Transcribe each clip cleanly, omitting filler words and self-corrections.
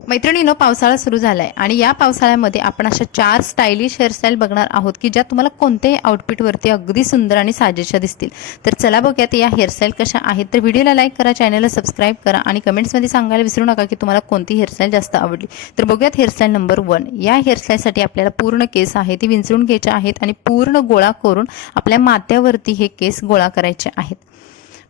मैत्रिणींनो, पावसाळा सुरू झालाय आणि या पावसाळ्यामध्ये आपण अशा 4 स्टायलिश हेअरस्टाईल बघणार आहोत की ज्या तुम्हाला कोणत्याही आउटफिटवरती अगदी सुंदर आणि साजेशा दिसतील। तर चला बघूयात या हेअरस्टाईल कशा आहेत। तर व्हिडिओला लाईक करा, चॅनलला सबस्क्राईब करा आणि कमेंट्समध्ये सांगायला विसरू नका की तुम्हाला कोणती हेअरस्टाईल जास्त आवडली। तर बघूयात हेअरस्टाईल नंबर 1। या हेअरस्टाईलसाठी आपल्याला पूर्ण केस आहे ती विंचरून घ्यायचे आहेत आणि पूर्ण गोळा करून आपल्या माथ्यावरती हे केस गोळा करायचे आहेत।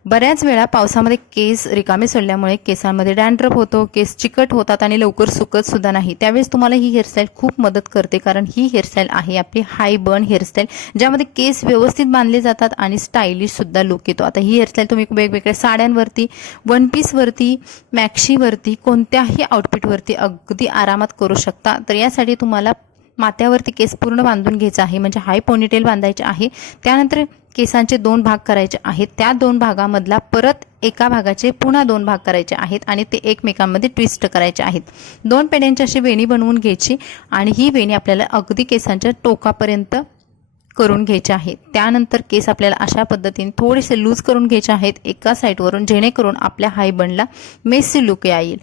बऱ्याच वेळा पावसामध्ये केस रिकामे सोडल्यामुळे केसांमध्ये डॅन्ड्रफ होतो, केस चिकट होतात आणि लवकर सुकत सुद्धा नाही। त्यावेळेस तुम्हाला ही हेअरस्टाईल खूप मदत करते, कारण ही हेअरस्टाईल आहे आपली हाय बन हेअरस्टाईल, ज्यामध्ये केस व्यवस्थित बांधले जातात आणि स्टायलिश सुद्धा लुक येतो। आता ही हेअरस्टाईल तुम्ही वेगवेगळ्या साड्यांवरती, वन पीसवरती, मॅक्शीवरती, कोणत्याही आउटफिटवरती अगदी आरामात करू शकता। तर यासाठी तुम्हाला माथ्यावरती केस पूर्ण बांधून घ्यायचा आहे, म्हणजे हाय पोनीटेल बांधायचे आहे। त्यानंतर केसांचे 2 भाग करायचे आहेत। त्या 2 भागामधला परत एका भागाचे पुन्हा 2 भाग करायचे आहेत आणि ते एकमेकांमध्ये ट्विस्ट करायचे आहेत। 2 पेड्यांची अशी वेणी बनवून घ्यायची आणि ही वेणी आपल्याला अगदी केसांच्या टोकापर्यंत करून घ्यायचे आहे। त्यानंतर केस आपल्याला अशा पद्धतीने थोडेसे लूज करून घ्यायचे आहेत एका साइडवरून, जेणेकरून आपल्या हाय बनला मेसी लुक येईल।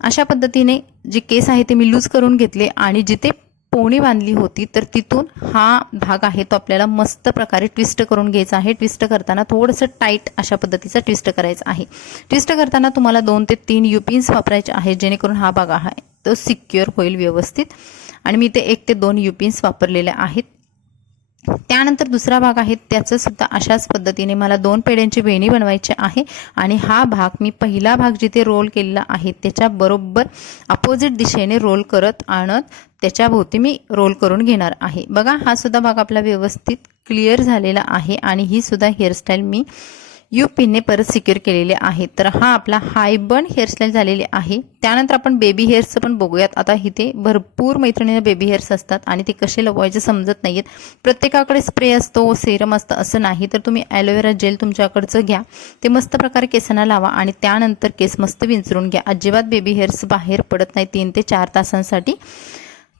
अशा पद्धतीने जे केस आहे ते मी लूज करून घेतले आणि जिथे पोणी बांधली होती तर तिथून हा भाग आहे तो आपल्याला मस्त प्रकारे ट्विस्ट करून घ्यायचा आहे। ट्विस्ट करताना थोडंसं टाईट अशा पद्धतीचा ट्विस्ट करायचा आहे। ट्विस्ट करताना तुम्हाला 2 ते 3 युपिन्स वापरायचे आहेत, जेणेकरून हा भाग आहे तो सिक्युअर होईल व्यवस्थित। आणि मी ते 1 ते 2 युपिन्स वापरलेले आहेत। त्यानंतर दुसरा भाग आहे त्याचं सुद्धा अशाच पद्धतीने मला 2 पेड्यांची वेणी बनवायची आहे आणि हा भाग मी पहिला भाग जिथे रोल केलेला आहे त्याच्या बरोबर अपोजिट दिशेने रोल करत आणत त्याच्या भोवती मी रोल करून घेणार आहे। बघा, हा सुद्धा भाग आपला व्यवस्थित क्लिअर झालेला आहे आणि ही सुद्धा हेअरस्टाईल मी यू पिनने परत सिक्युअर केलेले आहे। तर हा आपला हाय बन हेअरस्टाईल झालेली आहे। त्यानंतर आपण बेबी हेअर्सचं पण बघूयात। आता इथे भरपूर मैत्रिणींना बेबी हेअर्स असतात आणि ते कसे लपवायचे समजत नाहीत। प्रत्येकाकडे स्प्रे असतो, सेरम असतं असं नाही, तर तुम्ही ॲलोवेरा जेल तुमच्याकडचं घ्या, ते मस्त प्रकारे केसांना लावा आणि त्यानंतर केस मस्त विंचरून घ्या। अजिबात बेबी हेअर्स बाहेर पडत नाही 3 ते 4 तासांसाठी।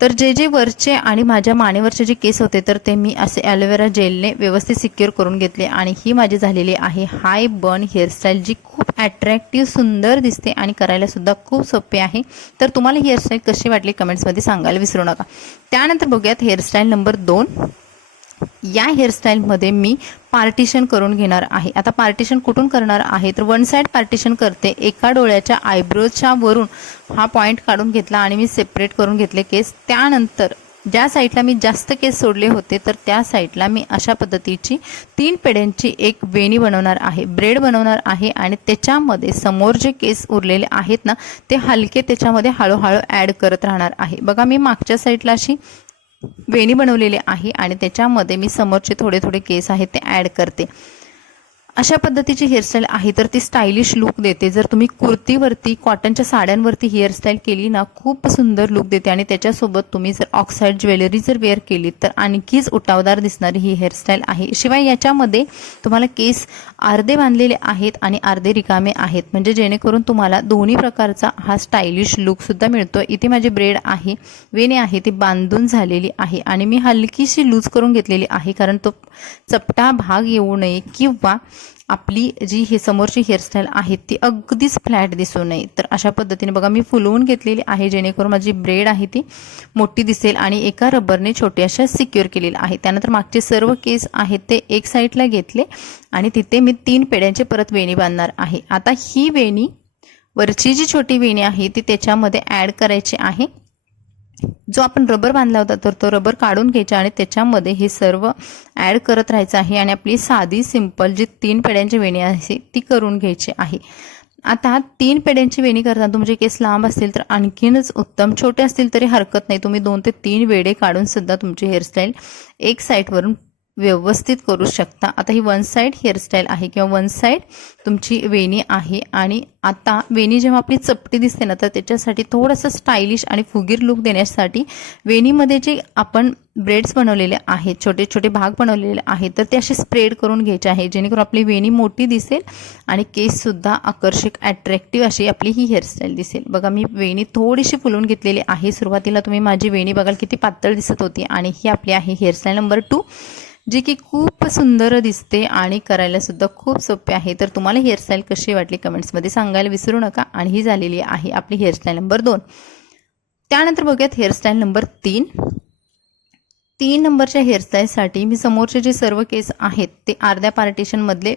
तर जे वरचे आणि माझ्या मानेवरचे जे केस होते तर ते मी असे ॲलोवेरा जेलने व्यवस्थित सिक्युअर करून घेतले आणि ही माझी झालेली आहे हाय बन हेअरस्टाईल, जी खूप अट्रॅक्टिव्ह सुंदर दिसते आणि करायला सुद्धा खूप सोपे आहे। तर तुम्हाला ही हेअरस्टाईल कशी वाटली कमेंट्समध्ये सांगायला विसरू नका। त्यानंतर बघूयात हेअरस्टाईल नंबर 2। या हेअरस्टाईलमध्ये मी पार्टिशन करून घेणार आहे। आता पार्टिशन कुठून करणार आहे तर वन साइड पार्टिशन करते। एका डोळ्याच्या आयब्रोच्या वरून हा पॉइंट काढून घेतला आणि मी सेपरेट करून घेतले केस। त्यानंतर ज्या साईडला मी जास्त केस सोडले होते तर त्या साईडला मी अशा पद्धतीची 3 पेड्यांची एक वेणी बनवणार आहे, ब्रेड बनवणार आहे आणि त्याच्यामध्ये समोर जे केस उरलेले आहेत ना ते हलके त्याच्यामध्ये हळूहळू ॲड करत राहणार आहे। बघा, मी मागच्या साईडला अशी वेणी बनवलेली आहे आणि त्याच्यामध्ये मी समोरचे थोडे थोडे केस आहेत ते ॲड करते। अशा पद्धतीची हेअरस्टाईल आहे तर ती स्टायलिश लुक देते। जर तुम्ही कुर्तीवरती, कॉटनच्या साड्यांवरती हेअरस्टाईल केली ना, खूप सुंदर लुक देते आणि त्याच्यासोबत तुम्ही जर ऑक्साईड ज्वेलरी जर वेअर केली तर आणखीच उठावदार दिसणारी ही हेअरस्टाईल आहे। शिवाय याच्यामध्ये तुम्हाला केस अर्धे बांधलेले आहेत आणि अर्धे रिकामे आहेत, म्हणजे जेणेकरून तुम्हाला दोन्ही प्रकारचा हा स्टायलिश लुक सुद्धा मिळतो। इथे माझी ब्रेड आहे, वेणी आहे, ती बांधून झालेली आहे आणि मी हलकीशी लूज करून घेतलेली आहे, कारण तो चपटा भाग येऊ नये किंवा आपली जी हे समोरची हेअरस्टाईल आहे ती अगदीच फ्लॅट दिसू नये। तर अशा पद्धतीने बघा मी फुलवून घेतलेली आहे, जेणेकरून माझी ब्रेड आहे ती मोठी दिसेल आणि एका रबरने छोटे अशा सिक्युअर केलेलं आहे। त्यानंतर मागचे सर्व केस आहेत ते एक साईडला घेतले आणि तिथे मी 3 पेड्यांची परत वेणी बांधणार आहे। आता ही वेणी, वरची जी छोटी वेणी आहे ती त्याच्यामध्ये ॲड करायची आहे। जो आपण रबर बांधला होता तर तो रबर काढून घ्यायचा आणि त्याच्यामध्ये हे सर्व ॲड करत राहायचं आहे आणि आपली साधी सिंपल जी 3 पेड्यांची वेणी आहे ती करून घ्यायची आहे। आता 3 पेड्यांची वेणी करताना तुमचे केस लांब असतील तर आणखीनच उत्तम, छोटे असतील तरी हरकत नाही, तुम्ही 2 ते 3 वेडे काढून सुद्धा तुमची हेअरस्टाईल एक साईडवरून व्यवस्थित करू शकता। आता ही वन साइड हेअरस्टाईल आहे किंवा वन साइड तुमची वेणी आहे आणि आता वेणी जेव्हा आपली चपटी दिसते ना तर त्याच्यासाठी थोडंसं स्टायलिश आणि फुगीर लुक देण्यासाठी वेणीमध्ये जे आपण ब्रेड्स बनवलेले आहेत, छोटे छोटे भाग बनवलेले आहेत, तर ते असे स्प्रेड करून घ्यायचे आहे, जेणेकरून आपली वेणी मोठी दिसेल आणि केससुद्धा आकर्षक अट्रॅक्टिव्ह अशी आपली ही हेअरस्टाईल दिसेल। बघा, मी वेणी थोडीशी फुलवून घेतलेली आहे। सुरुवातीला तुम्ही माझी वेणी बघाल किती पातळ दिसत होती आणि ही आपली आहे हेअरस्टाईल नंबर 2। जी की खूप सुंदर दिसते आणि करायला सुद्धा खूप सोपे आहे। तर तुम्हाला हेअरस्टाईल कशी वाटली कमेंट्समध्ये सांगायला विसरू नका। आणि ही झालेली आहे आपली हेअरस्टाईल नंबर 2। त्यानंतर बघूयात हेअरस्टाईल नंबर 3। 3 नंबरच्या हेअरस्टाईलसाठी मी समोरचे जे सर्व केस आहेत ते अर्ध्या पार्टिशनमधले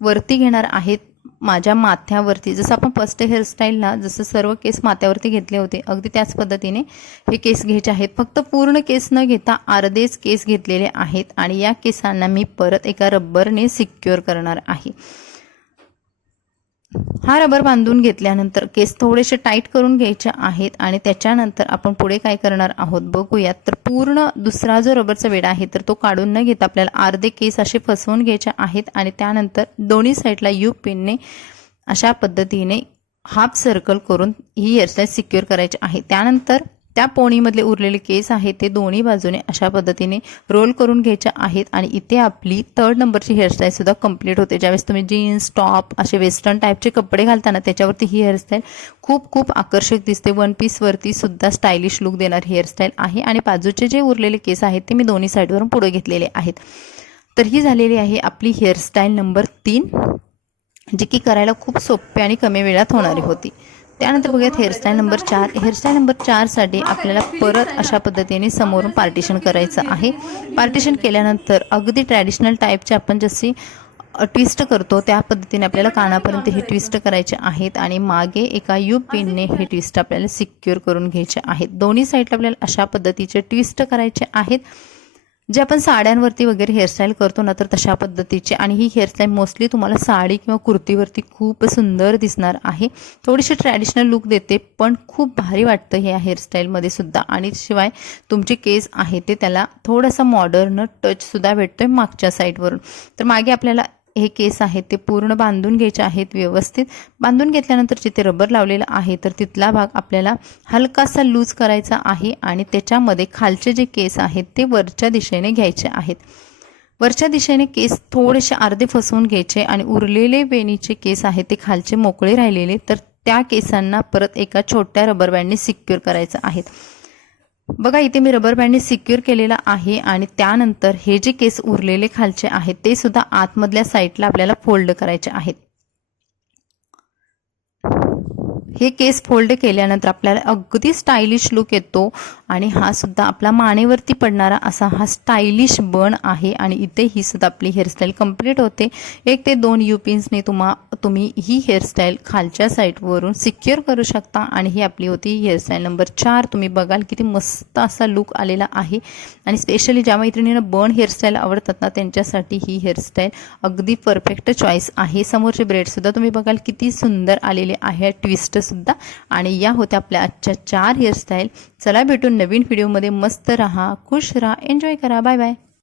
वरती घेणार आहेत माझ्या माथ्यावरती। जसं आपण फर्स्ट हेअरस्टाईलला जसं सर्व केस माथ्यावरती घेतले होते अगदी त्याच पद्धतीने हे केस घ्यायचे आहेत। फक्त पूर्ण केस न घेता अर्धेच केस घेतलेले आहेत आणि या केसांना मी परत एका रबरने सिक्युअर करणार आहे। हा रबर बांधून घेतल्यानंतर केस थोडेसे टाईट करून घ्यायचे आहेत आणि त्याच्यानंतर आपण पुढे काय करणार आहोत बघूयात। तर पूर्ण दुसरा जो रबरचा वेढा आहे तर तो काढून न घेता आपल्याला अर्धे केस असे फसवून घ्यायचे आहेत आणि त्यानंतर दोन्ही साईडला यू पिनने अशा पद्धतीने हाफ सर्कल करून ही हेअरस्टाईल सिक्युअर करायची आहे। त्यानंतर त्या पोणीमधले उरलेले केस आहेत ते दोन्ही बाजूने अशा पद्धतीने रोल करून घ्यायचे आहेत आणि इथे आपली 3rd नंबरची हेअरस्टाईल सुद्धा कंप्लीट होते। ज्यावेळेस तुम्ही जीन्स टॉप असे वेस्टर्न टाईपचे कपडे घालताना त्याच्यावरती ही हेअरस्टाईल खूप आकर्षक दिसते। वन पीसवरती सुद्धा स्टायलिश लुक देणारी हेअरस्टाईल आहे आणि बाजूचे जे उरलेले केस आहेत ते मी दोन्ही साईडवरून पुढे घेतलेले आहेत। तर ही झालेली आहे आपली हेअरस्टाईल नंबर 3, जी की करायला खूप सोपी आणि कमी वेळात होणारी होती। त्यानंतर बघूयात हेअरस्टाईल नंबर 4। हेअरस्टाईल नंबर 4 साठी आपल्याला परत अशा पद्धतीने समोरून पार्टिशन करायचं आहे। पार्टिशन केल्यानंतर अगदी ट्रॅडिशनल टाईपचे आपण जशी ट्विस्ट करतो त्या पद्धतीने आपल्याला कानापर्यंत हे ट्विस्ट करायचे आहेत आणि मागे एका यू पिनने हे ट्विस्ट आपल्याला सिक्युअर करून घ्यायचे आहेत। दोन्ही साईडला आपल्याला अशा पद्धतीचे ट्विस्ट करायचे आहेत जे आपण साड्यांवरती वगैरे हेअरस्टाईल करतो ना तर तशा पद्धतीचे। आणि ही हेअरस्टाईल मोस्टली तुम्हाला साडी किंवा कुर्तीवरती खूप सुंदर दिसणार आहे। थोडीशी ट्रॅडिशनल लुक देते पण खूप भारी वाटतं ह्या हेअरस्टाईलमध्ये सुद्धा। आणि शिवाय तुमचे केस आहे ते त्याला थोडासा मॉडर्न टच सुद्धा भेटतोय मागच्या साईडवरून। तर मागे आपल्याला हे केस आहेत ते पूर्ण बांधून घ्यायचे आहेत व्यवस्थित। बांधून घेतल्यानंतर जिथे रबर लावलेलं आहे तर तिथला भाग आपल्याला हलकासा लूज करायचा आहे आणि त्याच्यामध्ये खालचे जे केस आहेत ते वरच्या दिशेने घ्यायचे आहेत। वरच्या दिशेने केस थोडेसे अर्धे फसवून घ्यायचे आणि उरलेले वेणीचे केस आहेत ते खालचे मोकळे राहिलेले तर त्या केसांना परत एका छोट्या रबर बँडने सिक्युअर करायचं आहे। बघा इथे मी रबर बँडने सिक्युअर केलेला आहे आणि त्यानंतर हे जे केस उरलेले खालचे आहेत ते सुद्धा आतमधल्या साईडला आपल्याला फोल्ड करायचे आहेत। हे केस फोल्ड केल्यानंतर आपल्याला अगदी स्टायलिश लुक येतो आणि हा सुद्धा आपला मानेवरती पडणारा असा हा स्टायलिश बन आहे। आणि इथे ही सुद्धा आपली हेअरस्टाईल कंप्लीट होते। 1 ते 2 यू पिन्सने तुम्ही ही हेअरस्टाईल खालच्या साईडवरून सिक्युअर करू शकता। आणि ही आपली होती हेअरस्टाईल नंबर 4। तुम्ही बघाल किती मस्त असा लुक आलेला आहे आणि स्पेशली ज्या मैत्रिणींना बन हेअरस्टाईल आवडतात ना त्यांच्यासाठी ही हेअरस्टाईल अगदी परफेक्ट चॉईस आहे। समोरचे ब्रेड सुद्धा तुम्ही बघाल किती सुंदर आलेले आहे ट्विस्ट सुद्धा। आणि या होत्या आपल्या आजच्या 4 हेअरस्टाईल। चला भेटून नवीन व्हिडिओमध्ये। मस्त रहा, खुश रहा, एन्जॉय करा, बाय बाय।